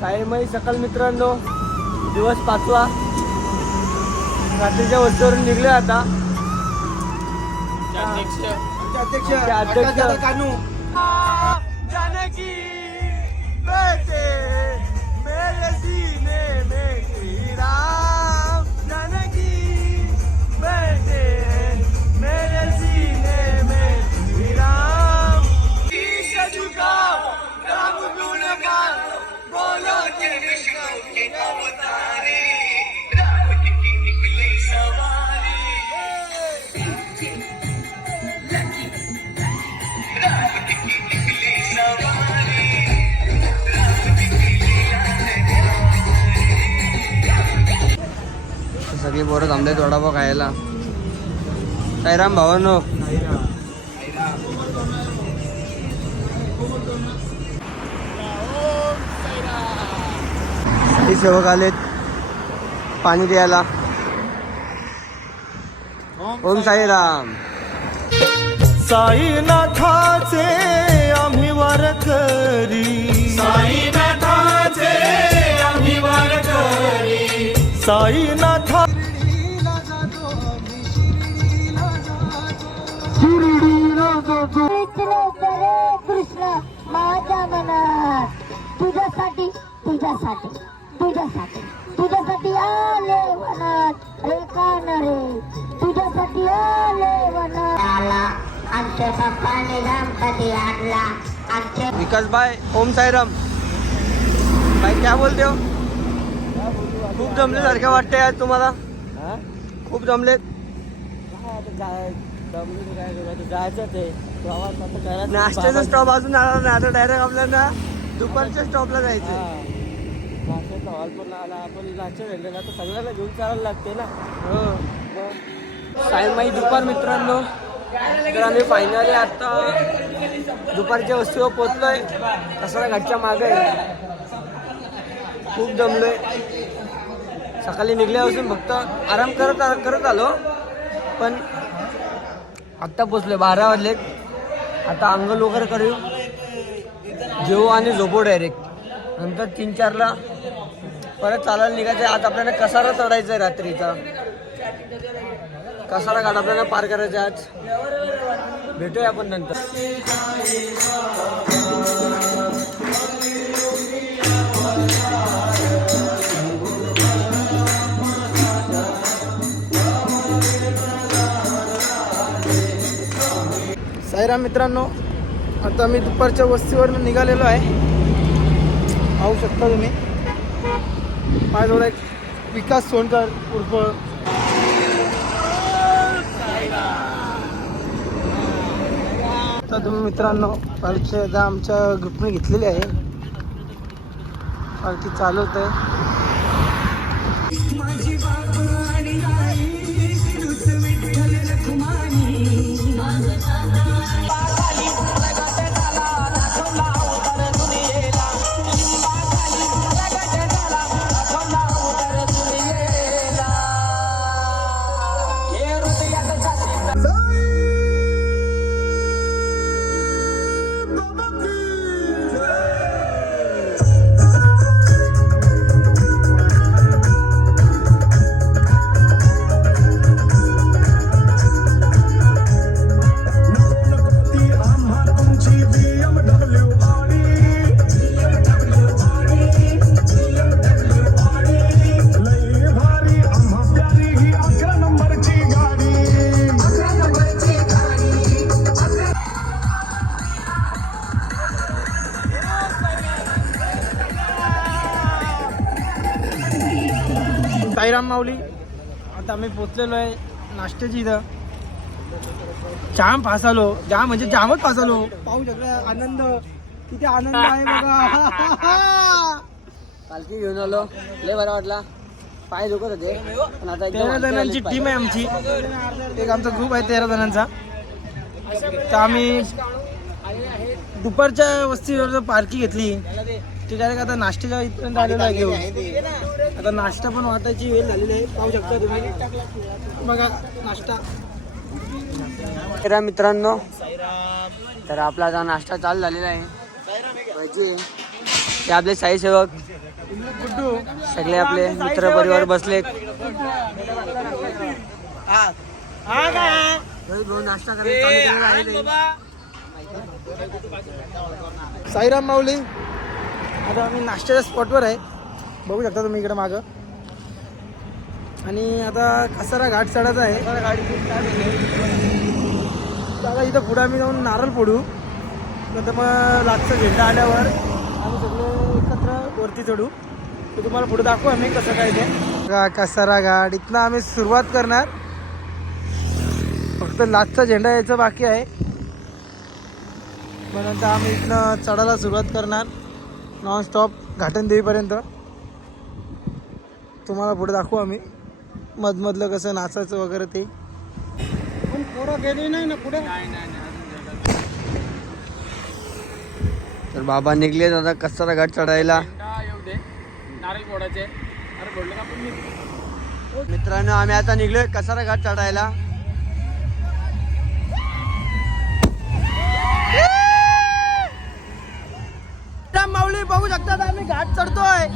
साईमाई सकाळ मित्रांनो, दिवस 5वा, रात्रीच्या वस्तीवरून निघले आता. अध्यक्ष कानू जानकी बेटे मेरे सीने में श्री राम, जानकी बेटे मेरे सीने में श्री राम. शीश झुकाओ राम गुणगान बोलो के विष्णु के अवतारे, राम की निकले सवारी. सगळी पोरं थांबले वडापाव खायला. साईराम भावांनो, सेवक आलेत पाणी द्यायला. ओम साईराम. साईनाथाचे आम्ही वारकरी, साईनाथाचे आम्ही वारकरी, साईनाथा कृष्ण माझ्या मनात तुझ्यासाठी तुझ्यासाठी तुझ्यासाठी तुझ्यासाठी आले वनात एका नरे, तुझ्यासाठी आले वनात. आमच्या पप्पाने राम कधी आणला आमच्या. विकास भाई, ओम साईराम. भाई क्या बोलते हो? खूप जमले सारखे वाटते आज तुम्हाला? खूप जमलेत. नाश्त्याचा स्टॉप अजून आला नाही, आता डायरेक्ट आपल्याला दुपारच्या स्टॉपला जायचं. आपण नाश्ता झाले ना तर सगळ्याला घेऊन चालायला लागते ना. साईमाई दुपार मित्रांनो, तर आम्ही फायनली आता दुपारच्या वस्तीवर पोचलोय. कसारा घाटच्या मागे खूप दमलोय. सकाळी निघल्यापासून फक्त आराम करत आलो, पण आत्ता पोचलोय. 12 वाजले. आता अंघोळ वगैरे करू, जेवू आणि झोपू डायरेक्ट. नंतर 3-4ला परत चालायला निघायचं. आज आपल्याला कसारा चढायचा आहे रात्रीचा. कसारा घाट आपल्याला पार करायचा आज. भेटूया आपण नंतर. साईराम मित्रांनो, आता मी दुपारच्या वस्तीवर निघालेलो आहे. पाहू शकता तुम्ही. माझ्याजवळ एक विकास सोनकर उर्फ तर तुम्ही मित्रांनो, पालखी आमच्या ग्रुपने घेतलेली आहे. पालखी चालवत आहे. साईराम माऊली, आता आम्ही पोचलेलो आहे नाश्त्याची इथं. जाम फासालो, जाम म्हणजे जामच फासालो. पाहू शकता आनंद, किती आनंद आहे बघा. पालखी घेऊन आलो, लय बरा वाटला. पाय दुखत होते, पण आता 13 जणांची टीम आहे आमची. एक आमचा ग्रुप आहे 13 जणांचा. तर आम्ही दुपारच्या वस्तीवर पालखी घेतली. ते डायरेक्ट आता नाश्त्याच्या इथपर्यंत आलेला आहे घेऊन. आता नाश्ता पण वाटायची वेळ झालेली आहे, पाहू शकता तुम्ही. बघा नाश्ता. तर मित्रांनो, तर आपला आता नाश्ता चालू झालेला आहे. भजी ते आपले साई सेवक गुड्डू सगळे आपले मित्र परिवार बसलेत. नाश्ता साईराम माऊली. आता आम्ही नाश्त्याच्या स्पॉटवर आहे, बघू शकता तुम्ही इकडे मागं. आणि आता कसारा घाट चढायचा आहे. आता इथं पुढे आम्ही जाऊन नारळ फोडू, नंतर मग लाटचा झेंडा आल्यावर आम्ही सगळे एकत्र वरती चढू. तर तुम्हाला पुढे दाखवू आम्ही कसं काय ते. कसारा घाट इथनं आम्ही सुरुवात करणार, फक्त लाटचा झेंडा यायचं बाकी आहे. मग नंतर आम्ही इथनं चढायला सुरुवात करणार नॉनस्टॉप घाटनदेवीपर्यंत. तुम्हाला पुढे दाखवू आम्ही मधमधलं कसं नाचायचं वगैरे ते. पण पुढं गेली नाही ना पुढे. तर बाबा निघले आता कसारा घाट चढायला. मित्रांनो, आम्ही आता निघलोय कसारा घाट चढायला. माऊली बघू शकतात आम्ही घाट चढतोय.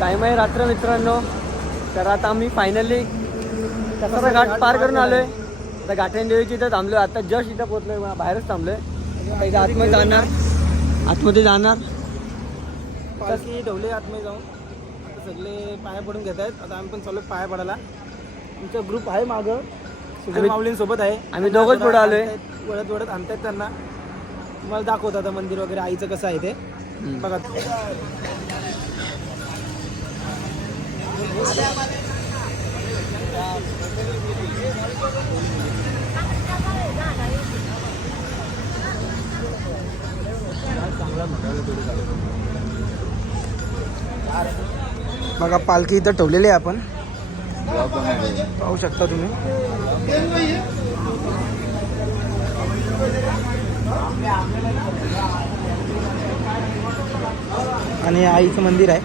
साईमाई रात्र मित्रांनो. तर आता आम्ही फायनली कसारा घाट पार करून आलोय. आता घाटनदेवीची इथं थांबलोय. आता जस्ट इथं पोहोचलोय, बाहेरच थांबलोय. इथं आतमध्ये जाणार, आतमध्ये जाणार. पालखी ढवले आतमध्ये जाऊन आता सगळे पाया पडून घेत आहेत. आता आम्ही पण चालू पाया पडायला. आमचा ग्रुप आहे मागं, सुजय माऊलींसोबत आहे. आम्ही दोघंच पुढे आलोय. वळत वळत आणतायत त्यांना. तुम्हाला दाखवतो आता मंदिर वगैरे आईचं कसं आहे ते. बघा बघा पालखी इथं ठेवलेली आहे आपण पाहू शकता तुम्ही. आणि आईचं मंदिर आहे.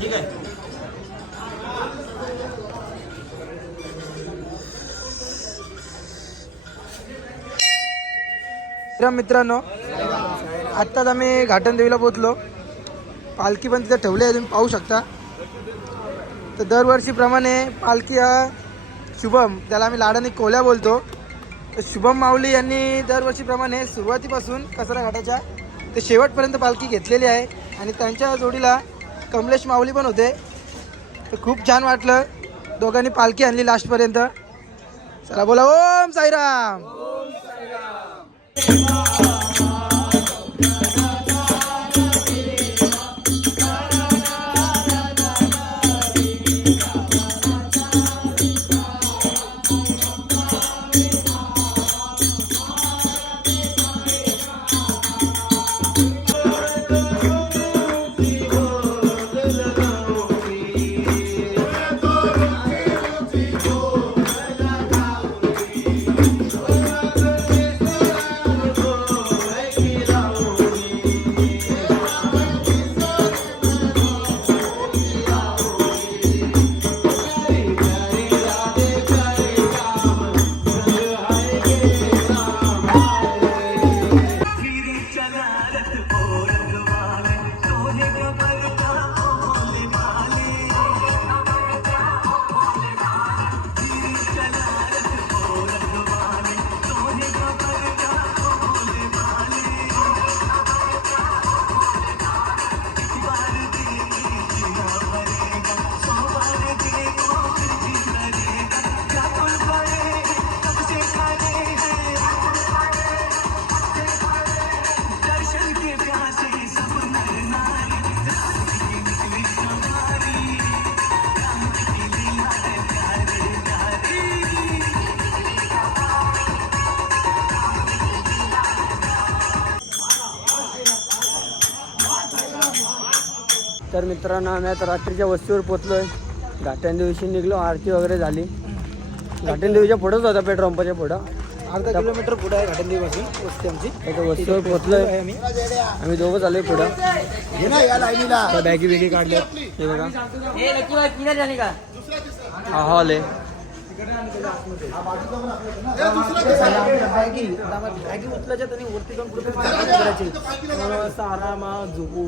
ठीक आहे. मित्रांनो आत्ताच आम्ही घाटन देवीला पोहोचलो. पालखी पण तिथं ठेवली आहे, तुम्ही पाहू शकता. तर दरवर्षीप्रमाणे पालखी हा शुभम, त्याला आम्ही लाडाने कोल्या बोलतो, तर शुभम माऊली यांनी दरवर्षीप्रमाणे सुरुवातीपासून कचरा घाटाच्या ते शेवटपर्यंत पालखी घेतलेली आहे. आणि त्यांच्या जोडीला कमलेश माऊली पण होते. तर खूप छान वाटलं, दोघांनी पालखी आणली लास्टपर्यंत. चला बोला ओम साईराम. तर मित्रांनो आम्ही आता रात्रीच्या वस्तीवर पोचलो आहे. घाटन दिवशी निघलो, आरती वगैरे झाली. घाटन देवीच्या पुढंच होता, पेट्रोल पंपाच्या पुढं. अर्धा किलोमीटर पुढं आहे घाटन देवीपासून वस्ती आमची. आता वस्तीवर पोचलोय आम्ही दोघं चालू आहे पुढं. बॅगी बिगी काढल्या हे बघा. हा हॉल आहे. बॅगी उचलायच्या आणि वरती जाऊन कुठे आरामात झोपू.